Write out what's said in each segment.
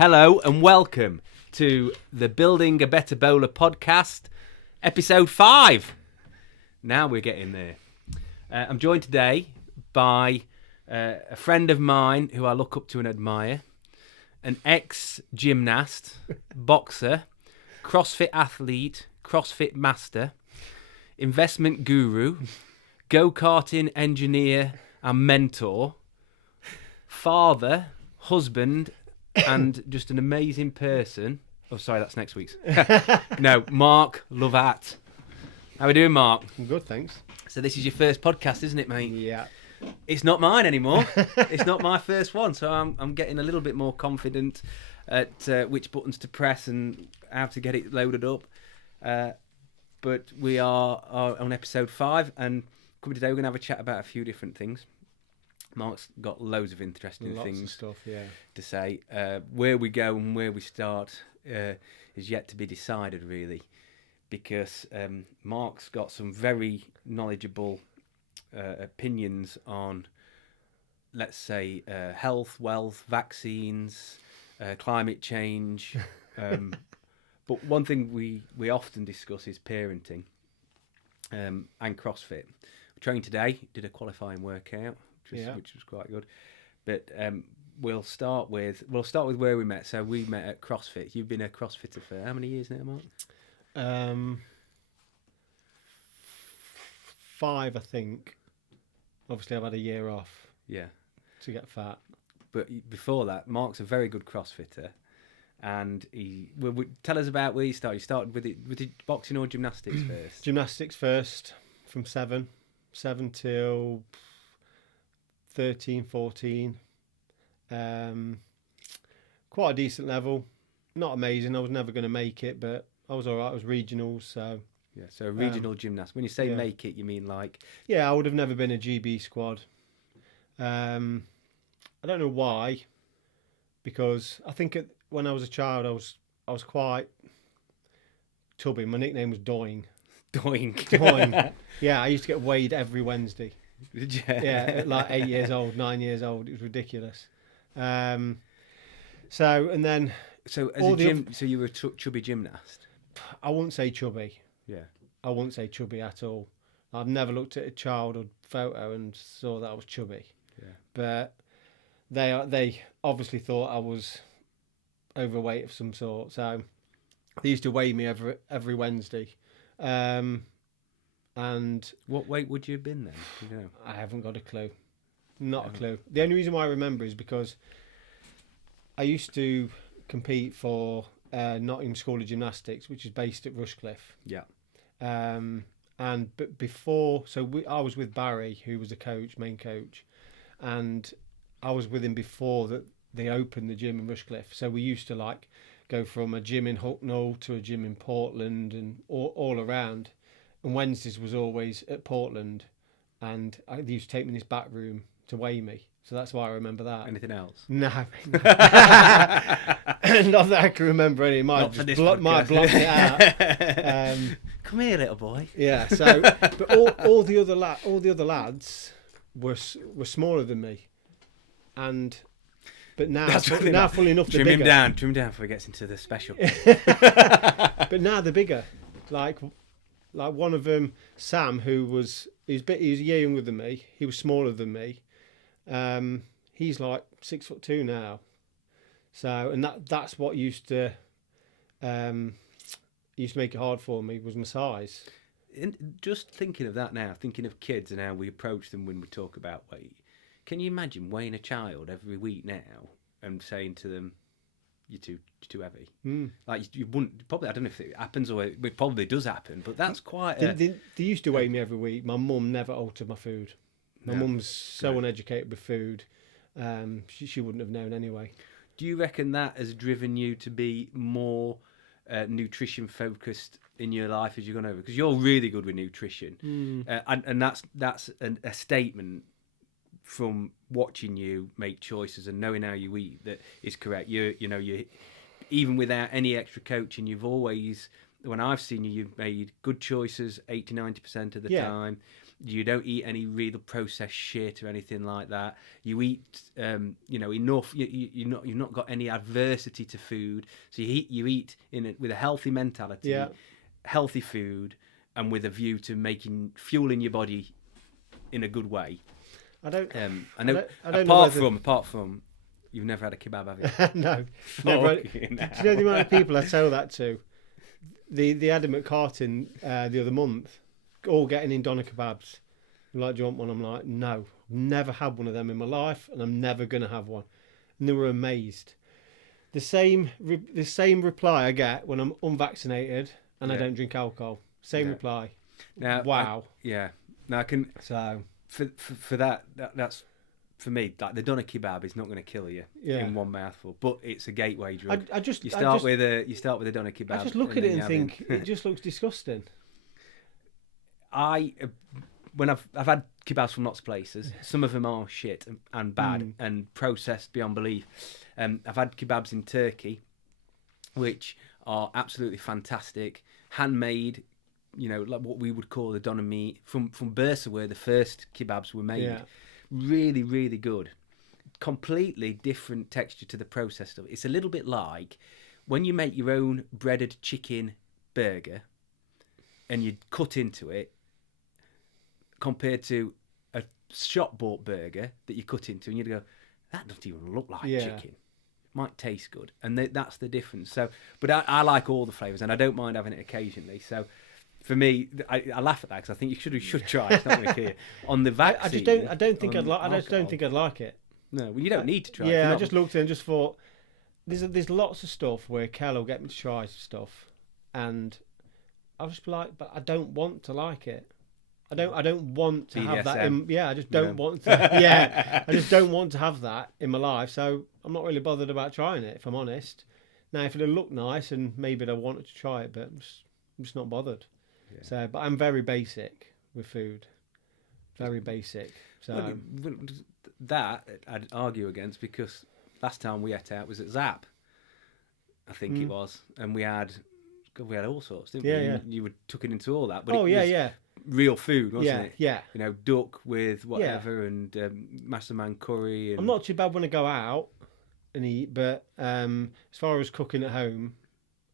Hello and welcome to the Building a Better Bowler podcast, episode 5. Now we're getting there. I'm joined today by a friend of mine who I look up to and admire, an ex-gymnast, boxer, CrossFit athlete, CrossFit master, investment guru, go-karting engineer and mentor, father, husband, and just an amazing person. Oh, sorry, that's next week's. No, Mark Lovat. How are we doing, Mark? I'm good, thanks. So this is your first podcast, isn't it, mate? Yeah. It's not mine anymore. It's not my first one, so I'm getting a little bit more confident at which buttons to press and how to get it loaded up. But we are on episode 5, and coming today we're going to have a chat about a few different things. Mark's got loads of interesting things of stuff, yeah, to say. Where we go and where we start is yet to be decided, really, because Mark's got some very knowledgeable opinions on, let's say, health, wealth, vaccines, climate change. But one thing we often discuss is parenting and CrossFit. We trained today, did a qualifying workout, which was quite good. But we'll start with where we met. So we met at CrossFit. You've been a CrossFitter for how many years now, Mark? 5, I think. Obviously, I've had a year off. Yeah. To get fat. But before that, Mark's a very good CrossFitter, and tell us about where you started. You started with it boxing or gymnastics first? Gymnastics first, from 7 till 13, 14. Quite a decent level. Not amazing. I was never going to make it, but I was all right. I was regionals, so... Yeah, so a regional gymnast. When you say make it, you mean like... Yeah, I would have never been a GB squad. I don't know why, because I think when I was a child, I was quite tubby. My nickname was Doing. Doing. Yeah, I used to get weighed every Wednesday. Did you? Yeah, at like 8 years old, 9 years old. It was ridiculous. So you were a chubby gymnast? I wouldn't say chubby. Yeah. I wouldn't say chubby at all. I've never looked at a childhood photo and saw that I was chubby. Yeah. But they obviously thought I was overweight of some sort. So they used to weigh me every Wednesday. And what weight would you have been then? You know? I haven't got a clue. Not a clue. The only reason why I remember is because I used to compete for Nottingham School of Gymnastics, which is based at Rushcliffe. Yeah. But before, I was with Barry, who was the main coach, and I was with him before that they opened the gym in Rushcliffe. So we used to go from a gym in Hucknall to a gym in Portland and all around. And Wednesdays was always at Portland, and they used to take me in this back room to weigh me. So that's why I remember that. Anything else? No. Not that I can remember any. Might block it out. Come here, little boy. Yeah. So, but all the other lads were smaller than me, but now fully enough, they're bigger. Trim him down before he gets into the special. But now they're bigger. Like one of them, Sam, he was a year younger than me. He was smaller than me. He's like 6'2" now. So, and that's what used to make it hard for me, was my size. Just thinking of that now, thinking of kids and how we approach them when we talk about weight. Can you imagine weighing a child every week now and saying to them, "You're too heavy"? Like you wouldn't probably. I don't know if it happens or it probably does happen, but that's quite. They used to weigh me every week. My mum never altered my food. My mum's so uneducated with food. She wouldn't have known anyway. Do you reckon that has driven you to be more nutrition focused in your life as you've gone over? Because you're really good with nutrition, and that's a statement from watching you make choices and knowing how you eat that is correct. You even without any extra coaching, you've always, when I've seen you, you've made good choices 80-90% of the time. You don't eat any real processed shit or anything like that. You eat, enough. You've not got any adversity to food. So you eat with a healthy mentality, healthy food, and with a view to fueling your body in a good way. I don't Apart from, you've never had a kebab, have you? No. Never. Do you know the amount of people I tell that to? The Adam at Carton the other month, all getting in doner kebabs. I'm like, do you want one? I'm like, no, never had one of them in my life, and I'm never gonna have one. And they were amazed. The same reply I get when I'm unvaccinated and I don't drink alcohol. Same reply. Now, wow. Now I can. So for that's for me. Like the doner kebab is not going to kill you in one mouthful, but it's a gateway drug. You start with a doner kebab. I just look at it and think it just looks disgusting. When I've had kebabs from lots of places, some of them are shit and bad and processed beyond belief. I've had kebabs in Turkey, which are absolutely fantastic, handmade. Like what we would call the doner meat from Bursa, where the first kebabs were made. Yeah. Really, really good. Completely different texture to the processed stuff. It's a little bit like when you make your own breaded chicken burger and you cut into it, compared to a shop bought burger that you cut into, and you go, that doesn't even look like chicken. Might taste good, and that's the difference. So, but I like all the flavours, and I don't mind having it occasionally. So, for me, I laugh at that because I think you should try it. It's not going to kill you. On the vaccine, I don't think I'd like it. No, well, you don't need to try it. Yeah, I just looked at it and just thought, there's lots of stuff where Kel will get me to try stuff, and I'll just be like, but I don't want to like it. I don't want to have that. I just don't want to. I just don't want to have that in my life. So I'm not really bothered about trying it, if I'm honest. Now, if it looked nice and maybe I wanted to try it, but I'm just not bothered. Yeah. So, but I'm very basic with food. Very basic. So that I'd argue against, because last time we ate out was at Zap, I think it was, and we had all sorts, didn't we? Yeah. You were tucking into all that, but real food, wasn't it? Yeah. Duck with whatever and Masterman curry. And... I'm not too bad when I go out and eat, but as far as cooking at home,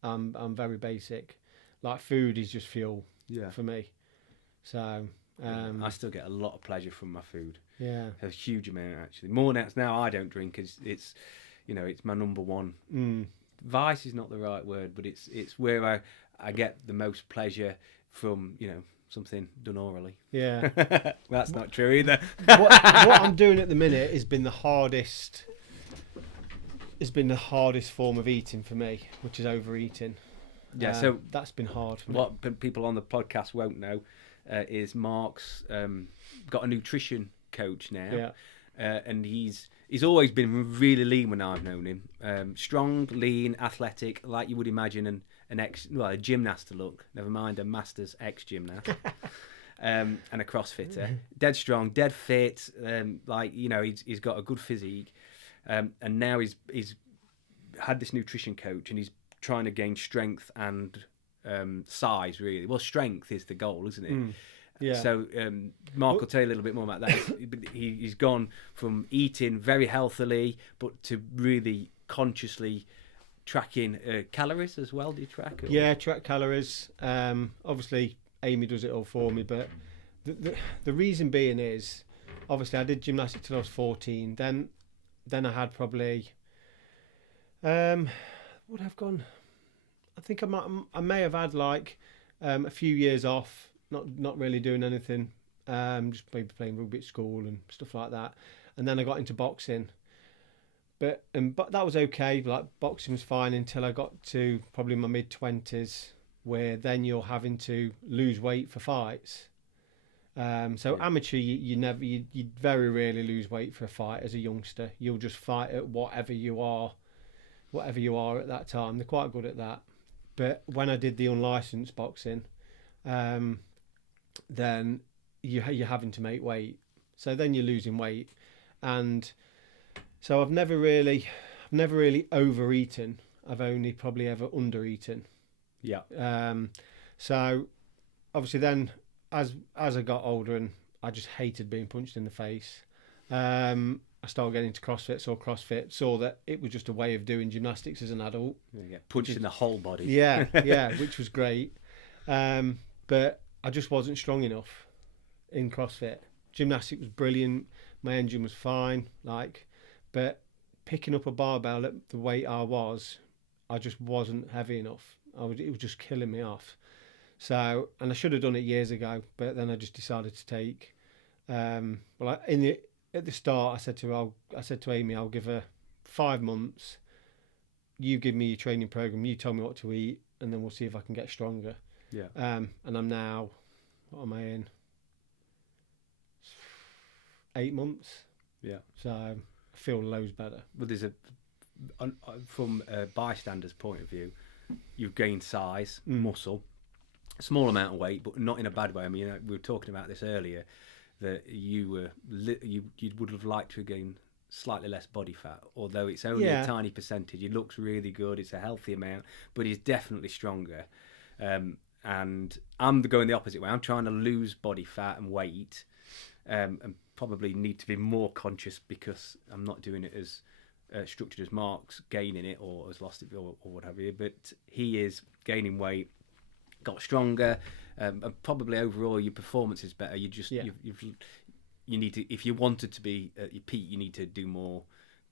I'm very basic. Like food is just fuel for me. So I still get a lot of pleasure from my food. Yeah, a huge amount actually. More now I don't drink. It's my number one. Vice is not the right word, but it's where I get the most pleasure from something done orally. Yeah. That's not true either. what I'm doing at the minute has been the hardest form of eating for me, which is overeating. Yeah, so that's been hard for me. What people on the podcast won't know is Mark's got a nutrition coach now. Yeah. And he's always been really lean when I've known him. Strong, lean, athletic, like you would imagine a gymnast to look. Never mind a master's ex-gymnast. And a CrossFitter. Dead strong, dead fit. He's got a good physique. And now he's had this nutrition coach, and he's trying to gain strength and size, really. Well, strength is the goal, isn't it? Yeah. So Mark will tell you a little bit more about that. He's gone from eating very healthily, but to really consciously tracking calories as well. Do you track? Yeah, track calories. Obviously, Amy does it all for me, but the reason being is, obviously, I did gymnastics till I was 14. Then I had probably would have gone. I think I may have had like a few years off, not really doing anything, just maybe playing rugby at school and stuff like that. And then I got into boxing, but that was okay. Like boxing was fine until I got to probably my mid-20s, where then you're having to lose weight for fights. Amateur, you very rarely lose weight for a fight as a youngster. You'll just fight at whatever you are at that time. They're quite good at that. But when I did the unlicensed boxing, then you're having to make weight. So then you're losing weight, and so I've never really overeaten. I've only probably ever undereaten. Yeah. So obviously then, as I got older and I just hated being punched in the face. I started getting into CrossFit, saw that it was just a way of doing gymnastics as an adult. You get punched in the whole body. Yeah, which was great. But I just wasn't strong enough in CrossFit. Gymnastics was brilliant. My engine was fine. But picking up a barbell at the weight I just wasn't heavy enough. It was just killing me off. So, and I should have done it years ago, but then I just decided to take. At the start, I said to Amy, I'll give her 5 months. You give me your training program. You tell me what to eat, and then we'll see if I can get stronger. Yeah. And I'm now, what am I in? 8 months. Yeah. So I feel loads better. But from a bystander's point of view, you've gained size, muscle, small amount of weight, but not in a bad way. I mean, we were talking about this earlier, that you would have liked to gain slightly less body fat, although it's only a tiny percentage. It looks really good. It's a healthy amount, but he's definitely stronger. And I'm going the opposite way. I'm trying to lose body fat and weight, and probably need to be more conscious because I'm not doing it as structured as Mark's gaining it or has lost it or what have you. But he is gaining weight, got stronger, and probably overall your performance is better. You need to, if you wanted to be at your peak, you need to do more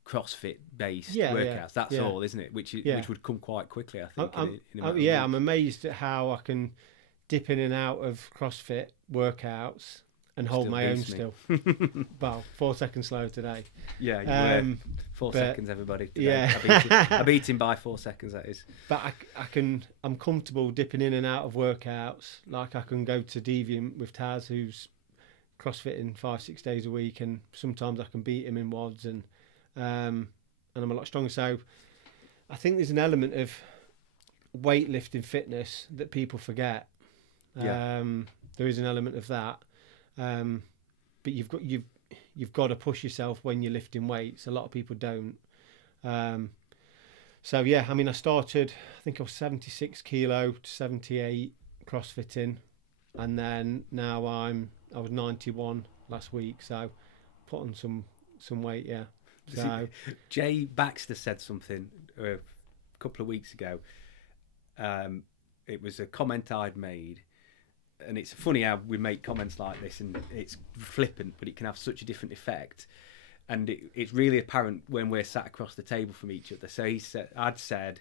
CrossFit based workouts. That's all, isn't it? Which would come quite quickly, I think. I'm amazed at how I can dip in and out of CrossFit workouts and hold my own still. Well, 4 seconds slower today. Yeah, you were 4 seconds, everybody. Today. Yeah, I beat him by 4 seconds. That is. But I'm comfortable dipping in and out of workouts. Like I can go to Deviant with Taz, who's CrossFitting 5-6 days a week, and sometimes I can beat him in WODs, and I'm a lot stronger. So I think there's an element of weightlifting fitness that people forget. Yeah. There is an element of that. But you've got to push yourself when you're lifting weights. A lot of people don't. So yeah, I mean, I started, I think I was 76 kilo to 78 CrossFitting, and then now I was 91 last week, so put on some weight. Yeah. So Jay Baxter said something a couple of weeks ago. It was a comment I'd made. And it's funny how we make comments like this, and it's flippant, but it can have such a different effect. And it's really apparent when we're sat across the table from each other. So I'd said,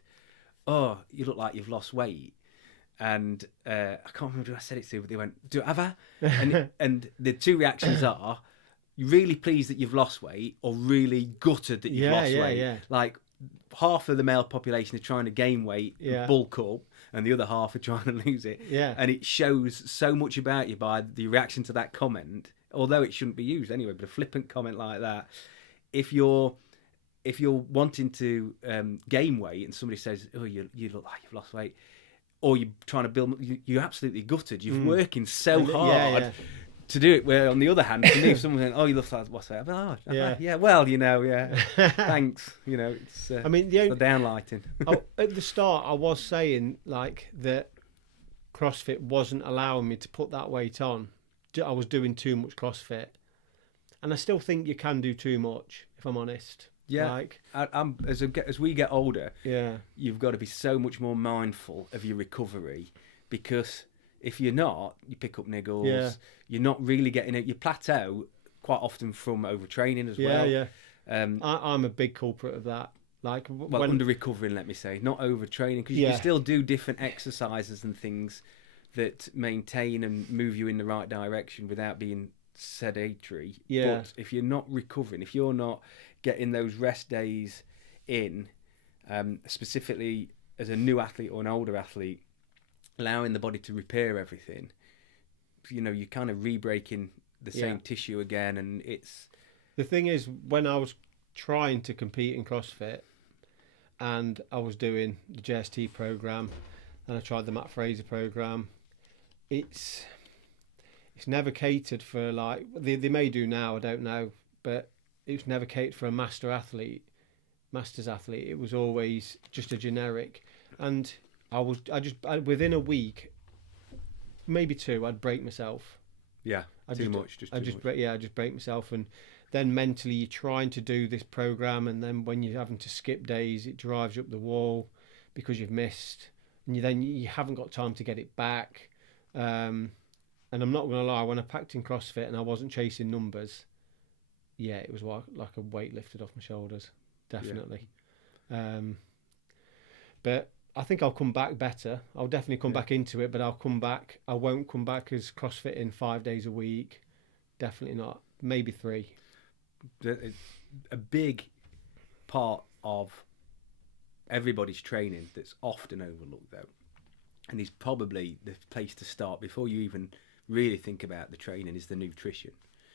"Oh, you look like you've lost weight," and I can't remember who I said it to, but they went, "Have I?" And the two reactions are, "You're really pleased that you've lost weight," or "really gutted that you've lost weight." Yeah. Like half of the male population are trying to gain weight, and bulk up, and the other half are trying to lose it. Yeah. And it shows so much about you by the reaction to that comment, although it shouldn't be used anyway, but a flippant comment like that. If you're wanting to gain weight and somebody says, "Oh, you look like you've lost weight," or you're trying to build, you're absolutely gutted. You're working so hard to do it. Where on the other hand, if someone saying, "Oh, you look like what's that?" Well, thanks. It's I mean, the downlighting. At the start, I was saying like that CrossFit wasn't allowing me to put that weight on. I was doing too much CrossFit, and I still think you can do too much, if I'm honest. Yeah, as we get older, you've got to be so much more mindful of your recovery, because if you're not, you pick up niggles. Yeah. You're not really getting it. You plateau quite often from overtraining as well. Yeah. I'm a big culprit of that. Like under recovering, let me say, not overtraining, because you can still do different exercises and things that maintain and move you in the right direction without being sedentary. Yeah. But if you're not recovering, if you're not getting those rest days in, specifically as a new athlete or an older athlete, allowing the body to repair everything, you're kind of re-breaking the same tissue again. And it's the thing is, when I was trying to compete in CrossFit and I was doing the JST program and I tried the Matt Fraser program, it's never catered for, like, they may do now, I don't know, but it was never catered for a masters athlete. It was always just a generic. And I within a week, maybe two, I'd break myself Yeah, I too just, much. Just too much. I just break myself, and then mentally you're trying to do this program, and then when you're having to skip days, it drives you up the wall because you've missed, and you haven't got time to get it back. And I'm not going to lie, when I packed in CrossFit and I wasn't chasing numbers, yeah, it was like a weight lifted off my shoulders, definitely. Yeah. But I think I'll come back better. I'll definitely come back into it, but I'll come back. I won't come back as CrossFitting 5 days a week. Definitely not. Maybe 3. A big part of everybody's training that's often overlooked, though, and is probably the place to start before you even really think about the training, is the nutrition.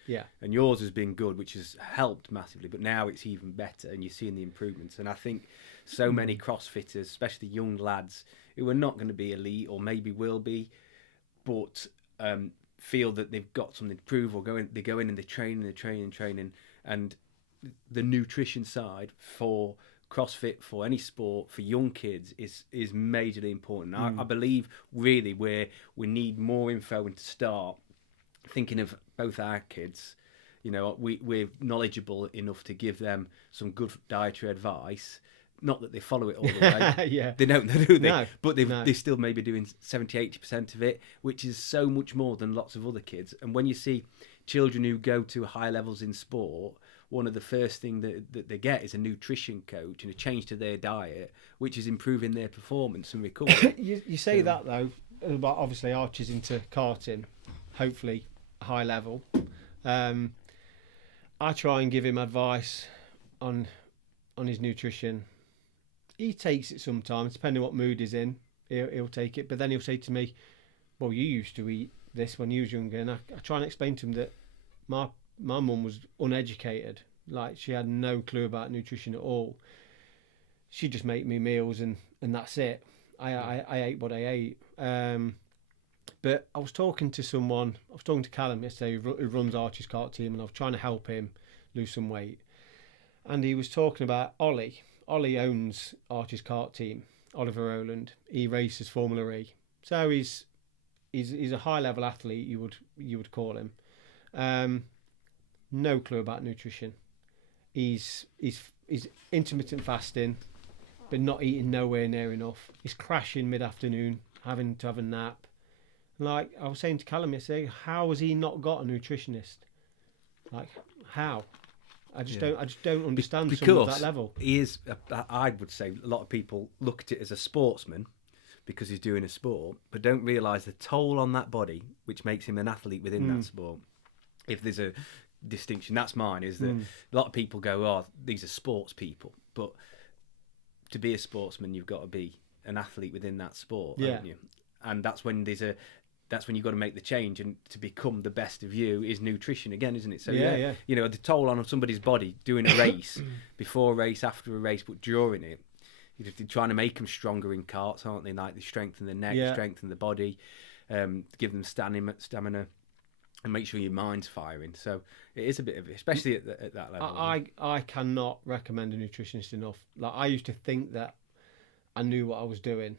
Yeah. And yours has been good, which has helped massively, but now it's even better and you're seeing the improvements. And I think so many CrossFitters, especially young lads who are not going to be elite or maybe will be, but feel that they've got something to prove, or they go in and they're training. And the nutrition side for CrossFit, for any sport, for young kids is majorly important. I believe really where we need more info and to start thinking of both our kids, we're knowledgeable enough to give them some good dietary advice. Not that they follow it all the way. Yeah. They don't, do they? No, but they still maybe doing 70-80% of it, which is so much more than lots of other kids. And when you see children who go to high levels in sport, one of the first things that they get is a nutrition coach and a change to their diet, which is improving their performance and recovery. You say that, though, about obviously Archie's into karting, hopefully high level. I try and give him advice on his nutrition. He takes it sometimes, depending on what mood he's in. He'll take it, but then he'll say to me, "Well, you used to eat this when you was younger," and I try and explain to him that my mum was uneducated. Like, she had no clue about nutrition at all. She just made me meals and that's it. I ate what I ate. But I was talking to Callum yesterday, who runs Archie's kart team, and I was trying to help him lose some weight. And he was talking about Ollie. Ollie owns Archie's kart team, Oliver Rowland. He races Formula E. So he's a high level athlete, you would call him. No clue about nutrition. He's intermittent fasting, but not eating nowhere near enough. He's crashing mid-afternoon, having to have a nap. Like I was saying to Callum yesterday, how has he not got a nutritionist? Like, how? I just don't understand because someone at that level. He is. I would say a lot of people look at it as a sportsman because he's doing a sport, but don't realise the toll on that body, which makes him an athlete within that sport. If there's a distinction, that's mine, is that a lot of people go, "Oh, these are sports people," but to be a sportsman, you've got to be an athlete within that sport, haven't you? And that's when you've got to make the change, and to become the best of you is nutrition again, isn't it? So the toll on somebody's body doing a race, before a race, after a race, but during it, they're trying to make them stronger in karts, aren't they? Like, they strengthen the neck, strengthen the body, give them stamina, and make sure your mind's firing. So it is a bit of it, especially at that level. I cannot recommend a nutritionist enough. Like, I used to think that I knew what I was doing,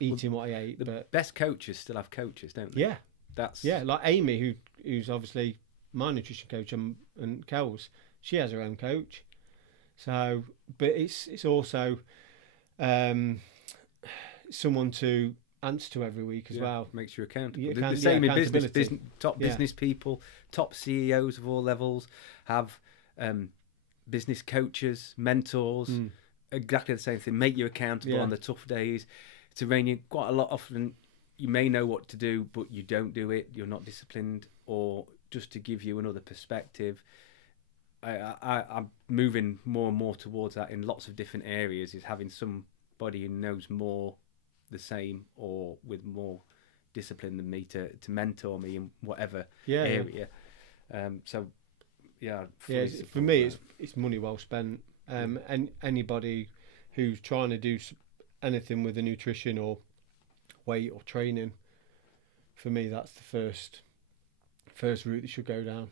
eating what I ate. The best coaches still have coaches, don't they? Yeah, like Amy, who's obviously my nutrition coach, and Kel's, she has her own coach. So, but it's also someone to answer to every week as well. Makes you accountable. The same in business. Top business people, top CEOs of all levels have business coaches, mentors. Exactly the same thing. Make you accountable on the tough days. To rein you quite a lot. Often you may know what to do, but you don't do it. You're not disciplined, or just to give you another perspective. I'm moving more and more towards that in lots of different areas. Is having somebody who knows more the same, or with more discipline than me, to mentor me in whatever area. For me, it's money well spent. And anybody who's trying to do anything with the nutrition or weight or training, for me, that's the first route they should go down.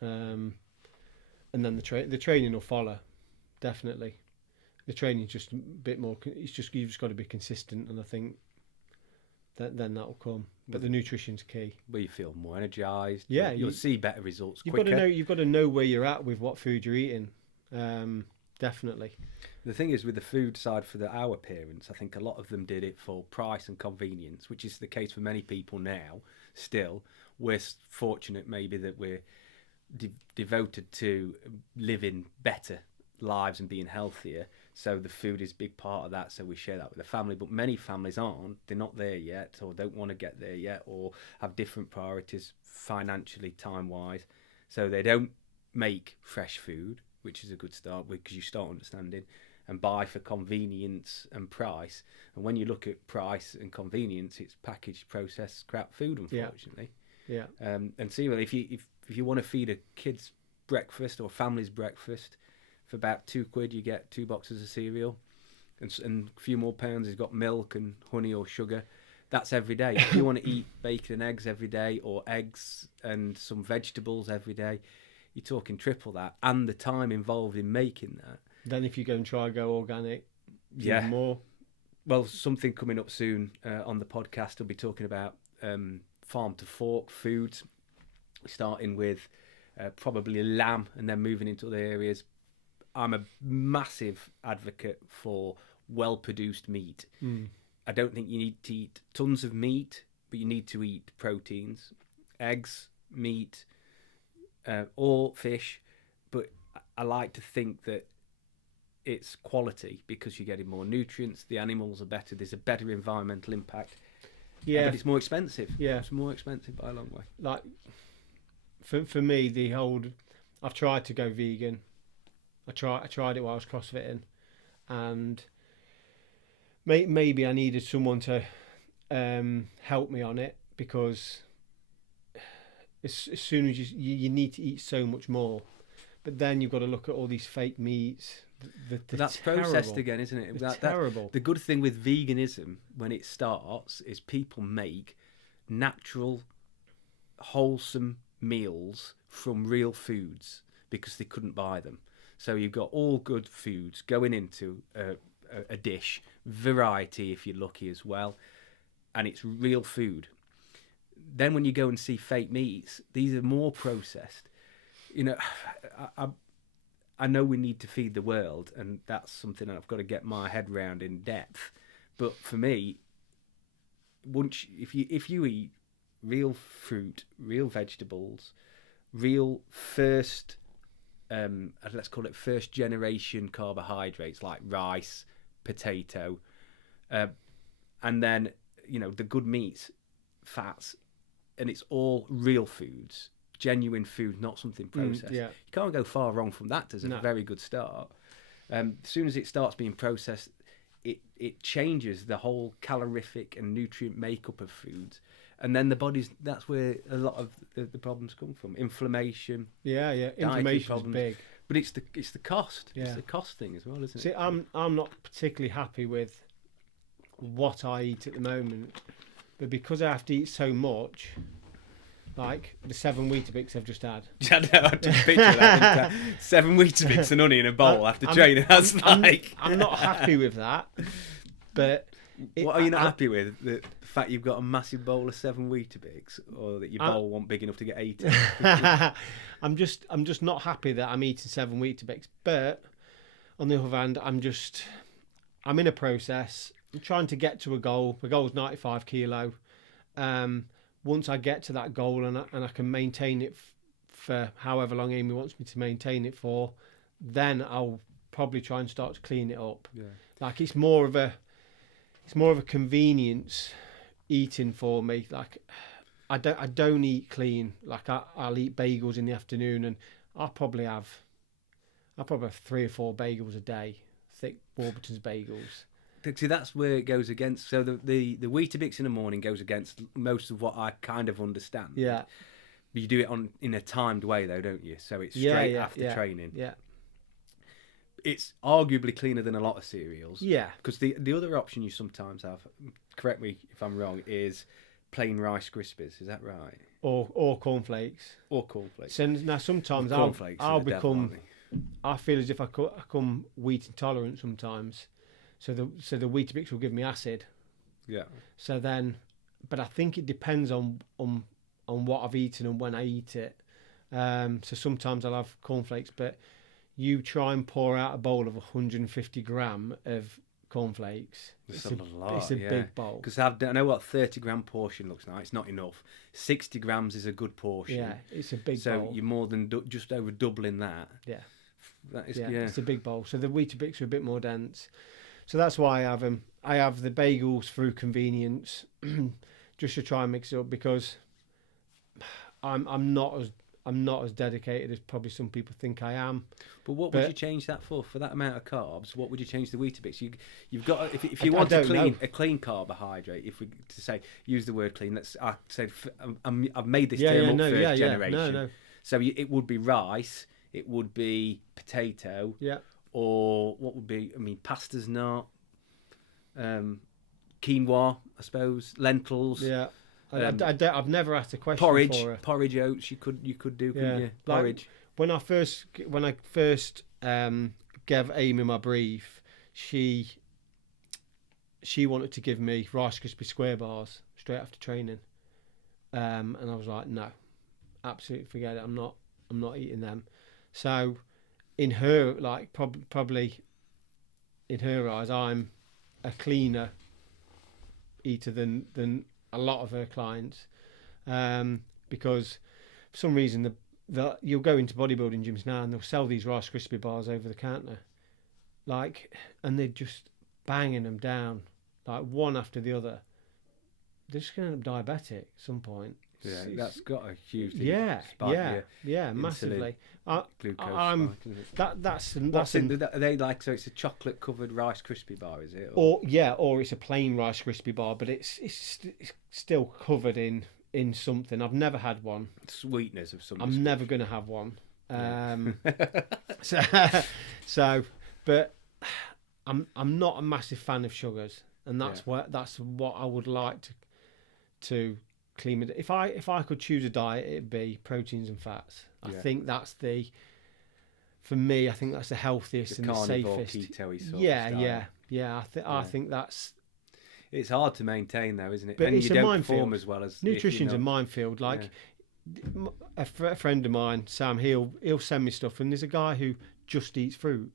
And then the training will follow, definitely. The training's just a bit more. You've just got to be consistent, and I think then that'll come. But the nutrition's key. Where you feel more energised. Yeah, you'll see better results You've quicker. got to know where you're at with what food you're eating. Definitely. The thing is, with the food side for our parents, I think a lot of them did it for price and convenience, which is the case for many people now. Still, we're fortunate maybe that we're devoted to living better lives and being healthier. So the food is a big part of that. So we share that with the family. But many families aren't. They're not there yet, or don't want to get there yet, or have different priorities financially, time-wise. So they don't make fresh food, which is a good start because you start understanding, and buy for convenience and price. And when you look at price and convenience, it's packaged, processed, crap food, unfortunately. Yeah. And see, well, if you want to feed a kid's breakfast or family's breakfast, for about £2, you get 2 boxes of cereal, and a few more pounds has got milk and honey or sugar. That's every day. If you want to eat bacon and eggs every day, or eggs and some vegetables every day, you're talking triple that, and the time involved in making that. Then if you go organic, yeah, even more. Well, something coming up soon on the podcast, we'll be talking about farm to fork foods, starting with probably lamb and then moving into other areas. I'm a massive advocate for well-produced meat. I don't think you need to eat tons of meat, but you need to eat proteins, eggs, meat, or fish. But I like to think that it's quality because you're getting more nutrients, the animals are better, there's a better environmental impact. Yeah. But it's more expensive. Yeah. It's more expensive by a long way. Like, for me, I've tried to go vegan. I tried it while I was CrossFitting, and maybe I needed someone to help me on it, because as soon as you need to eat so much more, but then you've got to look at all these fake meats. That's processed again, isn't it? That's terrible. The good thing with veganism, when it starts, is people make natural, wholesome meals from real foods because they couldn't buy them. So you've got all good foods going into a dish, variety if you're lucky as well, and it's real food. Then when you go and see fake meats, these are more processed. You know, I know we need to feed the world, and that's something I've got to get my head round in depth. But for me, if you eat real fruit, real vegetables, real first, let's call it first generation carbohydrates like rice, potato, and then the good meats, fats, and it's all real foods. Genuine food, not something processed. Yeah. You can't go far wrong from that as a very good start. As soon as it starts being processed, it changes the whole calorific and nutrient makeup of foods. And then that's where a lot of the problems come from. Inflammation. Yeah. Inflammation is big. But it's the cost. Yeah. It's the cost thing as well, isn't it? See, I'm not particularly happy with what I eat at the moment. But because I have to eat so much, like the 7 Weetabix I've just had. I know, I took a picture of that. 7 Weetabix and honey in a bowl after training. I'm not happy with that. But what are you not happy with? The fact you've got a massive bowl of 7 Weetabix, or that your bowl wasn't big enough to get 8? I'm just not happy that I'm eating 7 Weetabix. But on the other hand, I'm in a process. I'm trying to get to a goal. The goal's 95 kilo. Once I get to that goal and I can maintain it for however long Amy wants me to maintain it for, then I'll probably try and start to clean it up. Yeah. Like it's more of a convenience eating for me. Like I don't eat clean. Like I'll eat bagels in the afternoon, and I'll probably have 3 or 4 bagels a day, thick Warburton's bagels. See, that's where it goes against. So the Weetabix in the morning goes against most of what I kind of understand. Yeah. But you do it in a timed way, though, don't you? So it's straight after training. Yeah. It's arguably cleaner than a lot of cereals. Yeah. Because the other option you sometimes have, correct me if I'm wrong, is plain Rice Krispies. Is that right? Or cornflakes. Or cornflakes. So now sometimes I'll become. I feel as if I become wheat intolerant sometimes. So the Weetabix will give me acid. Yeah. So then but I think it depends on what I've eaten and when I eat it. So sometimes I'll have cornflakes, but you try and pour out a bowl of 150 gram of cornflakes. It's a lot. It's a big bowl. Because I know what 30-gram portion looks like. It's not enough. 60 grams is a good portion. Yeah, it's a big bowl. bowl. So you're more than just over doubling that. Yeah. That is, It's a big bowl. So the Weetabix are a bit more dense. So that's why I have them. I have the bagels through convenience, just to try and mix it up, because I'm not as dedicated as probably some people think I am. But what would you change that for? For that amount of carbs, what would you change the Weetabix? You've got if you want a clean carbohydrate. If we to say use the word clean, I've made this term up first generation. No. So it would be rice, it would be potato, or what would be? I mean, pasta's not. Quinoa, I suppose, lentils. Yeah. I've never asked a question. Porridge oats. You could do, couldn't you? Porridge. Like when I first gave Amy my brief, she wanted to give me Rice Krispie square bars straight after training, and I was like, no, absolutely forget it. I'm not eating them. So, in her probably in her eyes, I'm a cleaner eater than a lot of her clients, because for some reason you'll go into bodybuilding gyms now and they'll sell these Rice Krispie bars over the counter, and they're just banging them down like one after the other. They're just going to end up diabetic at some point. Yeah, that's got a huge massively. Glucose spike, that's they like, so it's a chocolate covered Rice Krispie bar, is it? Or it's a plain Rice Krispie bar, but it's still covered in something. I've never had one. Sweetness of some. I'm never going to have one. But I'm not a massive fan of sugars, and that's what I would like to clean it. If I could choose a diet, it'd be proteins and fats. I think that's for me. I think that's the healthiest and the safest. Keto-y sort of style. I think that's. It's hard to maintain though, isn't it? But and it's you don't perform as well as nutrition's a minefield. A friend of mine, Sam, he'll send me stuff, and there's a guy who just eats fruit.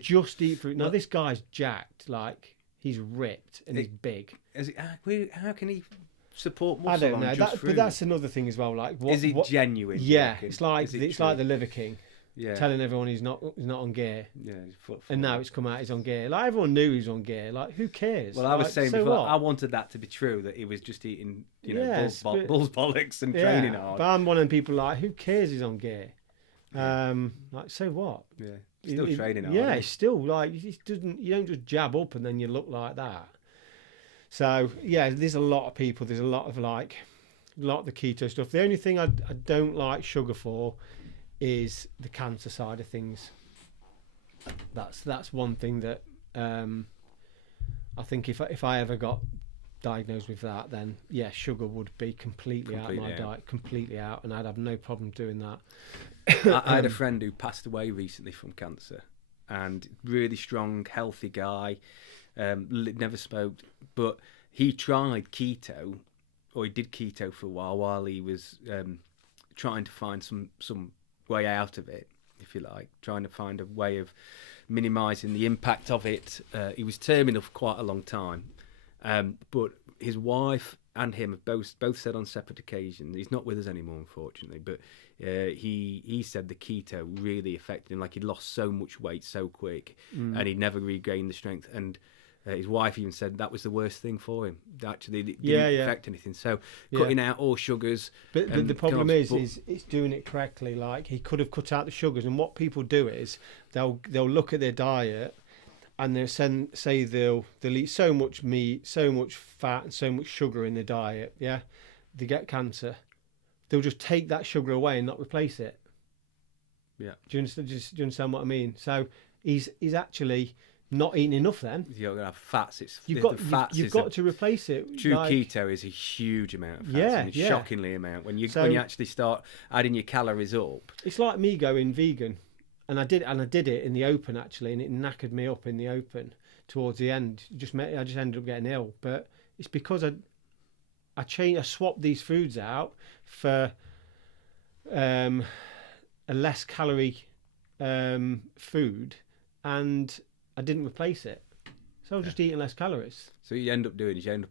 Just eat fruit. Now this guy's jacked, like he's ripped and he's big. How can he support muscle? I don't know. But that's another thing as well. Like, is it genuine? Yeah, it's like the Liver King. Yeah. Telling everyone he's not on gear. Yeah, and now it's come out he's on gear. Like everyone knew he was on gear. Like who cares? Well, I was saying before, I wanted that to be true, that he was just eating, bull's bollocks and training hard. But I'm one of them people like, who cares he's on gear? Like, so what? Yeah, still training hard. Yeah, it's still like you don't just jab up and then you look like that. So yeah, there's a lot of people. There's a lot of the keto stuff. The only thing I don't like sugar for is the cancer side of things. That's one thing that I think if I ever got diagnosed with that, then sugar would be completely out of my diet, completely out, and I'd have no problem doing that. I had a friend who passed away recently from cancer, and really strong, healthy guy, never smoked, but he tried keto, or he did keto for a while he was trying to find some way out of it, if you like, trying to find a way of minimising the impact of it. He was terminal for quite a long time, but his wife and him have both said on separate occasions, he's not with us anymore unfortunately, but he said the keto really affected him, like he'd lost so much weight so quick and he'd never regained the strength, and his wife even said that was the worst thing for him. Actually, it didn't affect anything. So cutting out all sugars. But the problem is it's doing it correctly. Like he could have cut out the sugars, and what people do is they'll look at their diet and they'll eat so much meat, so much fat, and so much sugar in their diet. Yeah, they get cancer. They'll just take that sugar away and not replace it. Yeah. Do you understand what I mean? So he's actually not eating enough then. You're going to have fats. You've got to replace it. True keto is a huge amount of fats, shockingly amount. When you actually start adding your calories up. It's like me going vegan, and I did it in the open actually, and it knackered me up in the open towards the end. I just ended up getting ill, but it's because I swapped these foods out for a less calorie food, and I didn't replace it. So I was just eating less calories. So you end up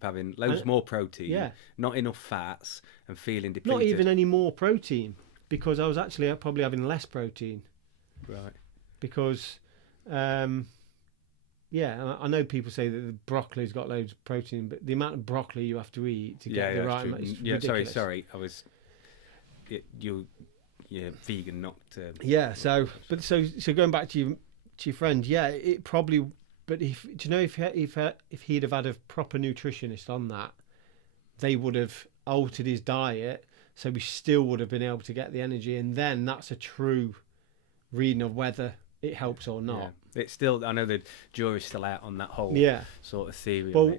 having loads more protein, not enough fats, and feeling depleted. Not even any more protein, because I was actually probably having less protein. Right. Because, I know people say that the broccoli's got loads of protein, but the amount of broccoli you have to eat to get the right amount is ridiculous. Sorry. You're vegan, not. So going back to your friend, it probably. But if he'd have had a proper nutritionist on that, they would have altered his diet, so we still would have been able to get the energy, and then that's a true reading of whether it helps or not. Yeah. It's still, I know the jury's still out on that whole sort of theory. Well,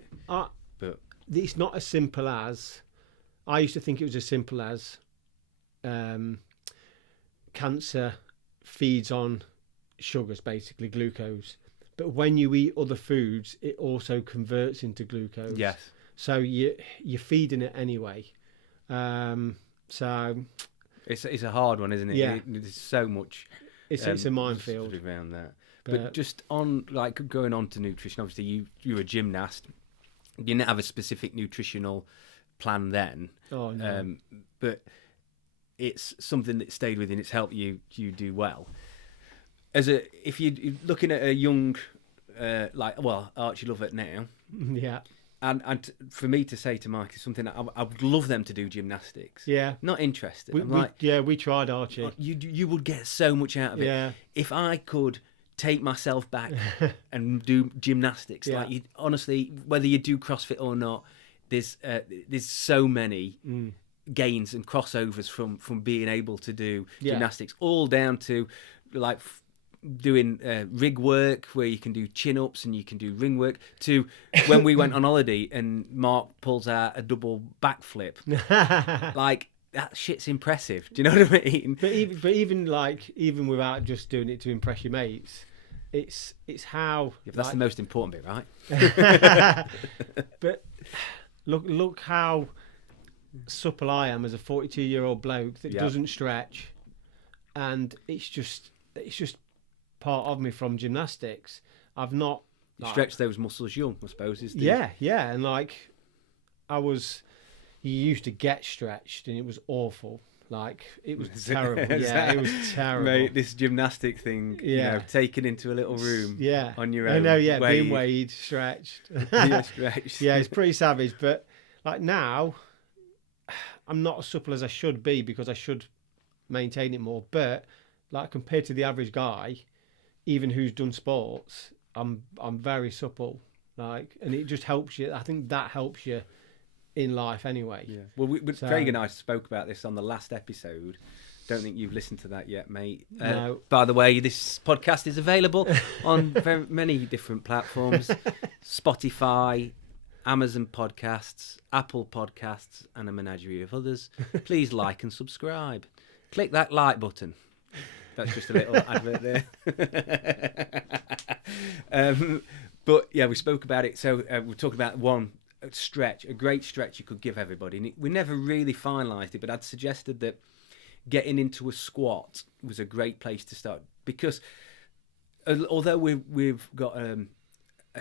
but it's not as simple as I used to think it was as simple as cancer feeds on sugars, basically glucose. But when you eat other foods, it also converts into glucose. Yes. So you're feeding it anyway. So it's a hard one, isn't it? Yeah. There's so much. It's a minefield around that. But just on going on to nutrition, obviously you're a gymnast. You didn't have a specific nutritional plan then. Oh no. But it's something that stayed with you and it's helped you do well. If you're looking at a young, Archie Lovett now, yeah, and for me to say to Mike is something that I would love them to do gymnastics. Yeah, not interested. We tried Archie. You would get so much out of it. Yeah, if I could take myself back and do gymnastics, honestly, whether you do CrossFit or not, there's so many. Gains and crossovers from being able to do gymnastics, all down to doing rig work where you can do chin-ups and you can do ring work, to when we went on holiday and Mark pulls out a double backflip. That shit's impressive. Do you know what I mean? But even without just doing it to impress your mates, it's how that's the most important bit, right? But look how supple I am as a 42-year-old bloke that doesn't stretch, and it's just part of me from gymnastics. I've not stretched those muscles young, I suppose. And you used to get stretched and it was awful. It was terrible. It was terrible. Mate, this gymnastic thing, taken into a little room on your own. I know, being weighed, stretched. Stretched. Yeah, it's pretty savage. But now, I'm not as supple as I should be because I should maintain it more. But compared to the average guy, even who's done sports, I'm very supple. And it just helps you. I think that helps you in life anyway. Yeah. Well, Craig and I spoke about this on the last episode. Don't think you've listened to that yet, mate. No. By the way, this podcast is available on very many different platforms: Spotify, Amazon Podcasts, Apple Podcasts, and a menagerie of others. Please like and subscribe. Click that like button. That's just a little advert there. But yeah, we spoke about it. So we're talking about one stretch, a great stretch you could give everybody. And we never really finalised it, but I'd suggested that getting into a squat was a great place to start, because although we've got a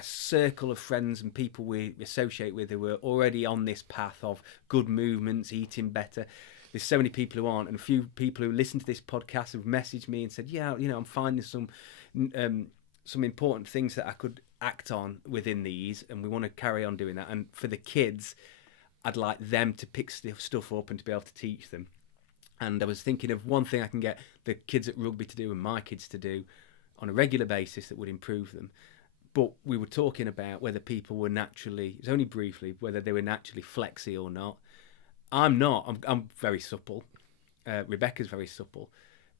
circle of friends and people we associate with who are already on this path of good movements, eating better, there's so many people who aren't, and a few people who listen to this podcast have messaged me and said, I'm finding some important things that I could act on within these, and we want to carry on doing that. And for the kids, I'd like them to pick stuff up and to be able to teach them. And I was thinking of one thing I can get the kids at rugby to do and my kids to do on a regular basis that would improve them. But we were talking about whether people were naturally, it was only briefly, whether they were naturally flexy or not. I'm not. I'm very supple. Rebecca's very supple.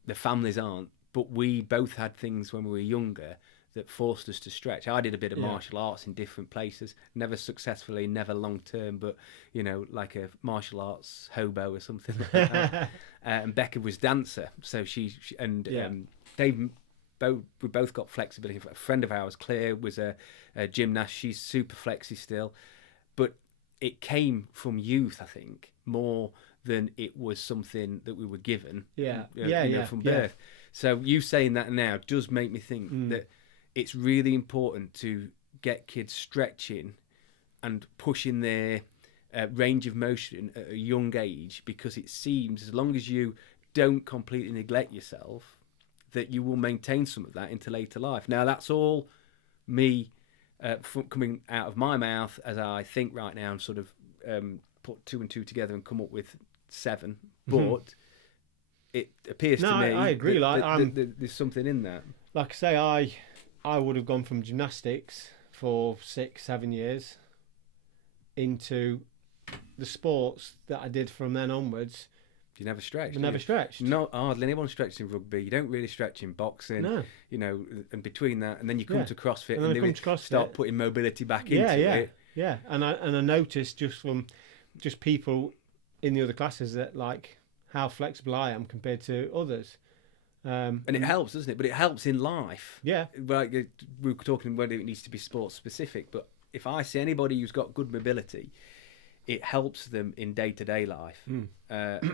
The families aren't. But we both had things when we were younger that forced us to stretch. I did a bit of martial arts in different places, never successfully, never long term, but like a martial arts hobo or something like that. And Becca was dancer, so she we both got flexibility. A friend of ours, Claire, was a gymnast. She's super flexy still, but it came from youth, I think, more than it was something that we were given. From birth. So you saying that now does make me think that it's really important to get kids stretching and pushing their range of motion at a young age, because it seems as long as you don't completely neglect yourself, that you will maintain some of that into later life. Now, that's all me coming out of my mouth as I think right now and sort of put 2 and 2 together and come up with 7. But it appears to me I agree. that there's something in that. Like I say, I would have gone from gymnastics for 6-7 years into the sports that I did from then onwards. You never stretched. Never stretched. No, hardly anyone stretches in rugby. You don't really stretch in boxing. No. You know, and between that, and then you come to CrossFit and start putting mobility back into it. Yeah, and I noticed just people in the other classes that like how flexible I am compared to others. And it helps, doesn't it? But it helps in life. Yeah. Like we were talking whether it needs to be sports specific, but if I see anybody who's got good mobility, it helps them in day-to-day life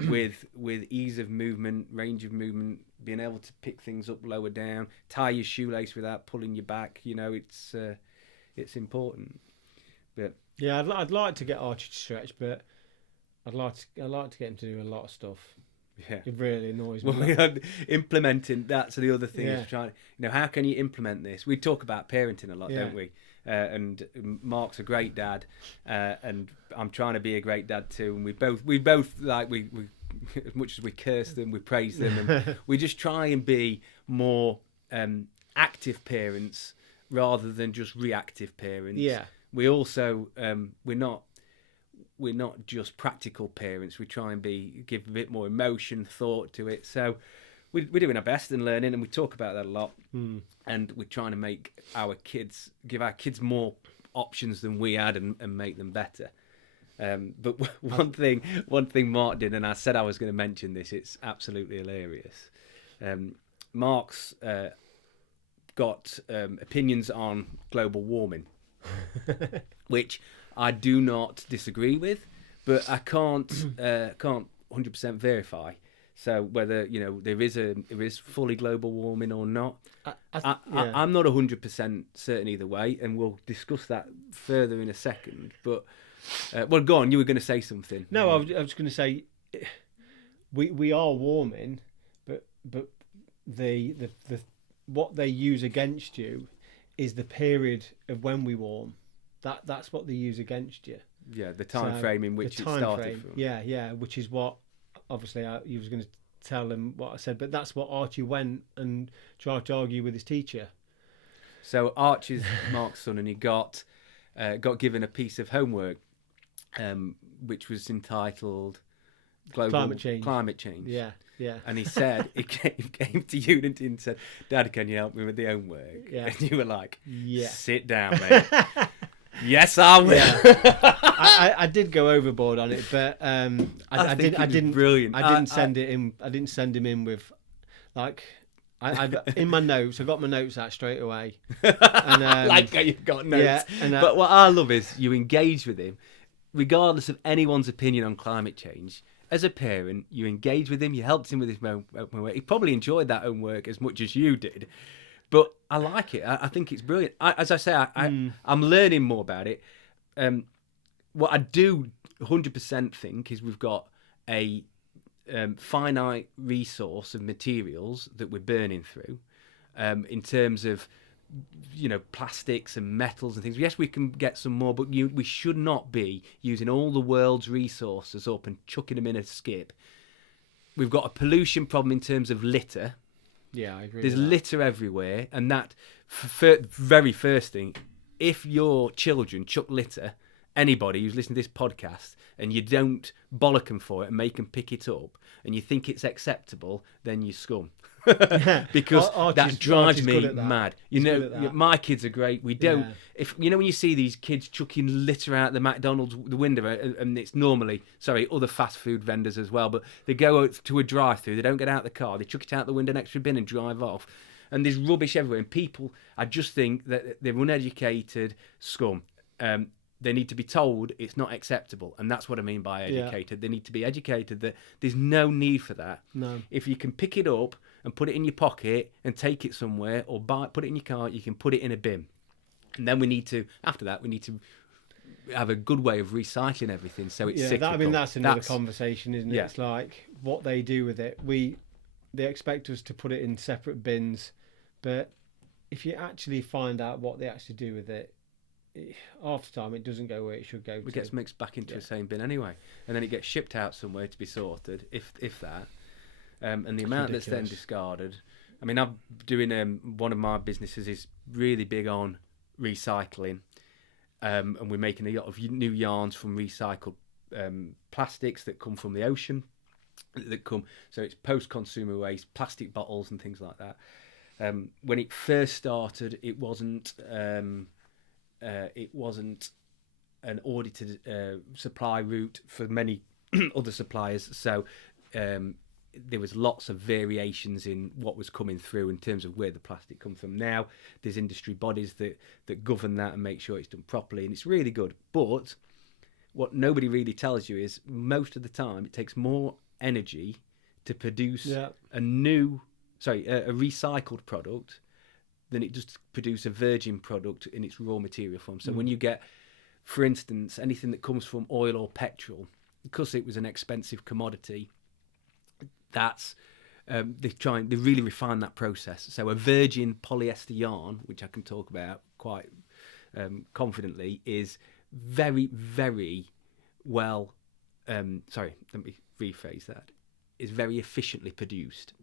with ease of movement, range of movement, being able to pick things up, lower down, tie your shoelace without pulling you back. You know, it's important. But yeah, I'd like to get Archie to stretch, but I'd like to get him to do a lot of stuff. Yeah, it really annoys me. Well, we are implementing. That's the other thing. Yeah. Is trying. You know, how can you implement this? We talk about parenting a lot, don't we? And Mark's a great dad, and I'm trying to be a great dad too. And we both like we as much as we curse them, we praise them, and we just try and be more active parents rather than just reactive parents. Yeah. We also we're not just practical parents. We try and give a bit more emotion, thought to it. So we're doing our best and learning, and we talk about that a lot. And we're trying to give our kids more options than we had, and make them better. But one thing Mark did, and I said I was going to mention this, it's absolutely hilarious. Mark's got opinions on global warming, which I do not disagree with, but I can't 100% verify. So whether there is fully global warming or not, I'm not 100% certain either way, and we'll discuss that further in a second. But well, go on. You were going to say something. No, I was going to say we are warming, but the what they use against you is the period of when we warm. That's what they use against you. Yeah, the time frame in which it started from. Yeah, which is what, obviously, you was going to tell him what I said, but that's what Archie went and tried to argue with his teacher. So Archie's Mark's son, and he got given a piece of homework, which was entitled Climate Change. Yeah. And he said, he came to Unity and said, "Dad, can you help me with the homework?" Yeah. And you were like, "Yeah, sit down, mate." Yes, I will. Yeah. I did go overboard on it, but I didn't. Brilliant. I didn't send it in. I didn't send him in with, like, I in my notes. I got my notes out straight away. And, like how you've got notes. Yeah, and, but what I love is you engage with him, regardless of anyone's opinion on climate change. As a parent, you engage with him. You helped him with his homework. He probably enjoyed that homework as much as you did. But I like it. I think it's brilliant. As I say, I'm learning more about it. What I do 100% think is we've got a finite resource of materials that we're burning through in terms of, plastics and metals and things. Yes, we can get some more, but we should not be using all the world's resources up and chucking them in a skip. We've got a pollution problem in terms of litter. Yeah, I agree. There's with that. litter everywhere, and that very first thing, if your children chuck litter, anybody who's listening to this podcast, and you don't bollock them for it and make them pick it up, and you think it's acceptable, then you scum. Because that drives me mad. My kids are great. We don't. Yeah. If when you see these kids chucking litter out the McDonald's the window, and it's normally other fast food vendors as well, but they go to a drive-through, they don't get out the car, they chuck it out the window next to a bin and drive off, and there's rubbish everywhere. And people, I just think that they're uneducated scum. they need to be told it's not acceptable, and that's what I mean by educated. They need to be educated that there's no need for that. No. If you can pick it up and put it in your pocket and take it somewhere, or put it in your car, you can put it in a bin. And then after that, we need to have a good way of recycling everything, so it's cyclical. That's another conversation, isn't it? Yeah. It's like what they do with it. They expect us to put it in separate bins, but if you actually find out what they actually do with it, half the time it doesn't go where it should go. It gets mixed back into the same bin anyway, and then it gets shipped out somewhere to be sorted, if that. And the amount that's then discarded. I mean, I'm doing one of my businesses is really big on recycling, and we're making a lot of new yarns from recycled plastics that come from the ocean. So it's post-consumer waste, plastic bottles and things like that. When it first started, it wasn't an audited supply route for many other suppliers. So there was lots of variations in what was coming through in terms of where the plastic comes from. Now there's industry bodies that govern that and make sure it's done properly, and it's really good. But what nobody really tells you is most of the time it takes more energy to produce a recycled product than it does to produce a virgin product in its raw material form. So when you get, for instance, anything that comes from oil or petrol, because it was an expensive commodity, that's they really refine that process. So a virgin polyester yarn, which I can talk about quite confidently, is very, very well. Sorry, let me rephrase that. Is very efficiently produced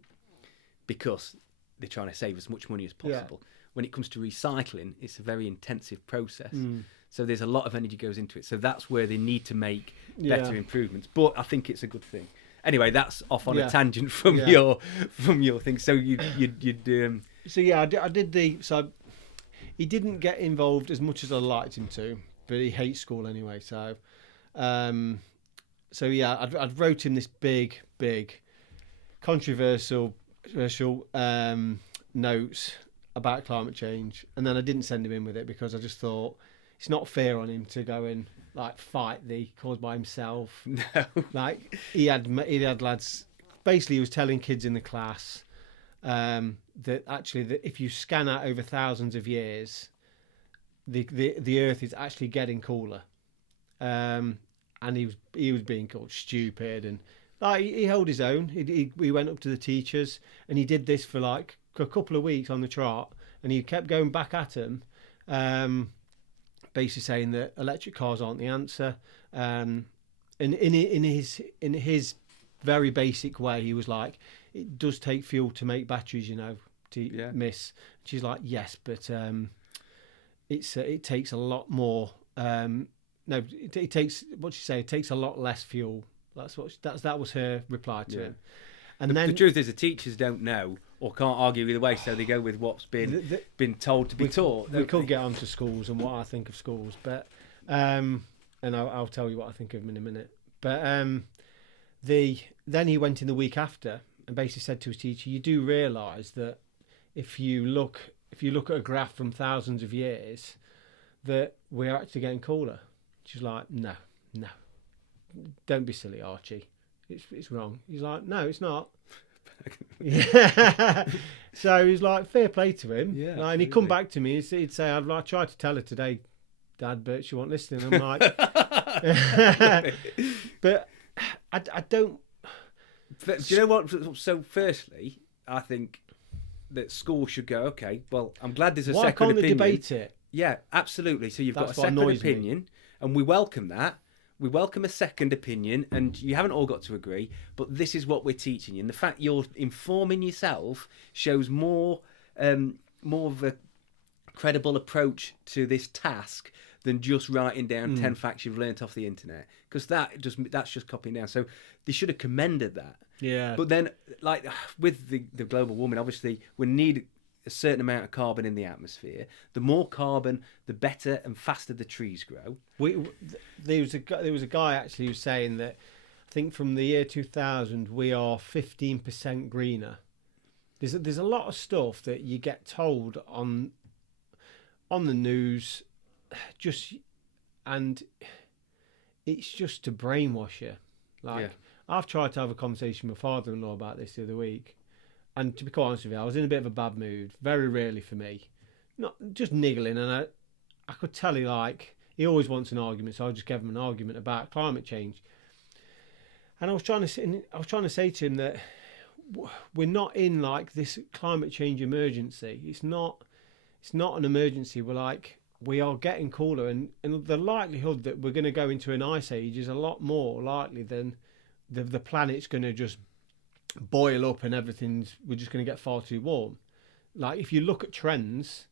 because they're trying to save as much money as possible. Yeah. When it comes to recycling, it's a very intensive process. So there's a lot of energy goes into it. So that's where they need to make better improvements. But I think it's a good thing. Anyway, that's off on a tangent from your thing. So you'd I did so he didn't get involved as much as I liked him to, but he hates school anyway. So I'd wrote him this big controversial notes about climate change, and then I didn't send him in with it because I just thought it's not fair on him to go and like fight the cause by himself. No, like he had lads. Basically, he was telling kids in the class that if you scan out over thousands of years, the Earth is actually getting cooler. And he was being called stupid, and like he held his own. He went up to the teachers, and he did this for like a couple of weeks on the trot, and he kept going back at him, basically saying that electric cars aren't the answer. And in his very basic way, he was like, "It does take fuel to make batteries, miss." She's like, "Yes, but it takes a lot more." No, it takes, what she say? It takes a lot less fuel. That was her reply to him. And then the truth is, the teachers don't know or can't argue either way, so they go with what's been told to be taught. We could get onto schools and what I think of schools, but and I'll tell you what I think of them in a minute. But then he went in the week after and basically said to his teacher, "You do realise that if you look at a graph from thousands of years, that we're actually getting cooler." She's like, no, don't be silly, Archie. It's wrong. He's like, no, it's not. Yeah. So he's like, fair play to him. Yeah. Like, and he'd come back to me. He'd say, "I tried to tell her today, Dad, but she wasn't listening." I'm like, but I don't. Do you know what? So, firstly, I think that school should go, okay, well, I'm glad there's a second opinion. Why can't they debate it? Yeah, absolutely. So you've got a second opinion, and we welcome that. We welcome a second opinion, and you haven't all got to agree, but this is what we're teaching you. And the fact you're informing yourself shows more of a credible approach to this task than just writing down 10 facts you've learnt off the internet, because that's just copying down. So they should have commended that. Yeah. But then, like with the global warming, obviously we need a certain amount of carbon in the atmosphere. The more carbon, the better and faster the trees grow. There was a guy actually who was saying that I think from the year 2000 we are 15% greener. There's a lot of stuff that you get told on the news. Just and it's just to brainwash you. Like, I've tried to have a conversation with my father-in-law about this the other week, and to be quite honest with you, I was in a bit of a bad mood. Very rarely for me, not just niggling, and I could tell he he always wants an argument, so I just gave him an argument about climate change. And I was trying to say to him that we're not in like this climate change emergency. It's not an emergency. We are getting cooler, and the likelihood that we're going to go into an ice age is a lot more likely than the planet's going to just boil up and we're just going to get far too warm. Like, if you look at trends,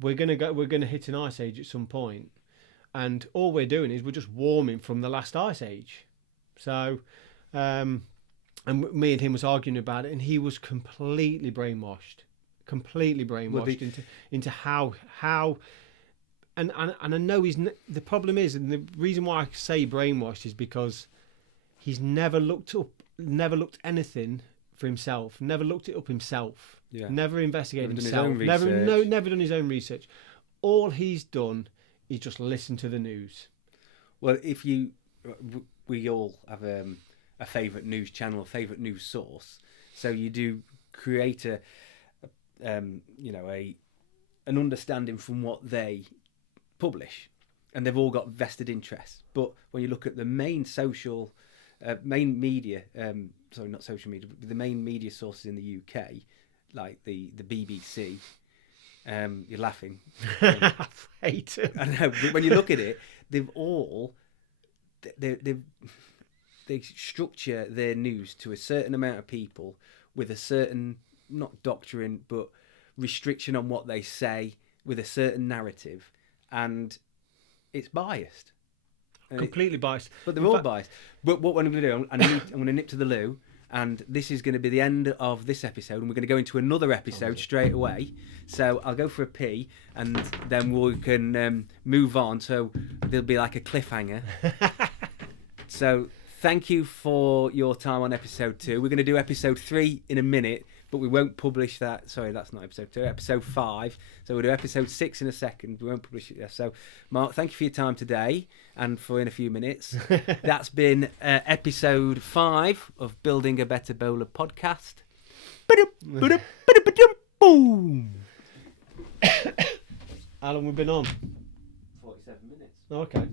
we're going to hit an ice age at some point, and all we're doing is we're just warming from the last ice age. So, and me and him was arguing about it, and he was completely brainwashed into how. And I know the problem is, and the reason why I say brainwashed is because he's never looked anything for himself, never looked it up himself, never investigated himself, never done his own research. All he's done is just listen to the news. Well, we all have a favourite news channel, a favourite news source, so you do create an understanding from what they publish, and they've all got vested interests. But when you look at the main media, not social media, but the main media sources in the UK, like the BBC, you're laughing. I hate it. I know, but when you look at it, they structure their news to a certain amount of people with a certain, not doctrine, but restriction on what they say, with a certain narrative. And it's biased. Completely biased. But they're all biased. But what I'm going to do, I'm going to nip to the loo, and this is going to be the end of this episode, and we're going to go into another episode straight away. So I'll go for a pee, and then we can move on. So there'll be like a cliffhanger. So thank you for your time on episode 2. We're going to do episode 3 in a minute, but we won't publish that. Sorry, that's not episode 2, episode 5. So we'll do episode 6 in a second. We won't publish it yet. So, Mark, thank you for your time today and for in a few minutes. That's been episode 5 of Building a Better Bowler podcast. Boom! How long have we been on? 47 minutes. Okay.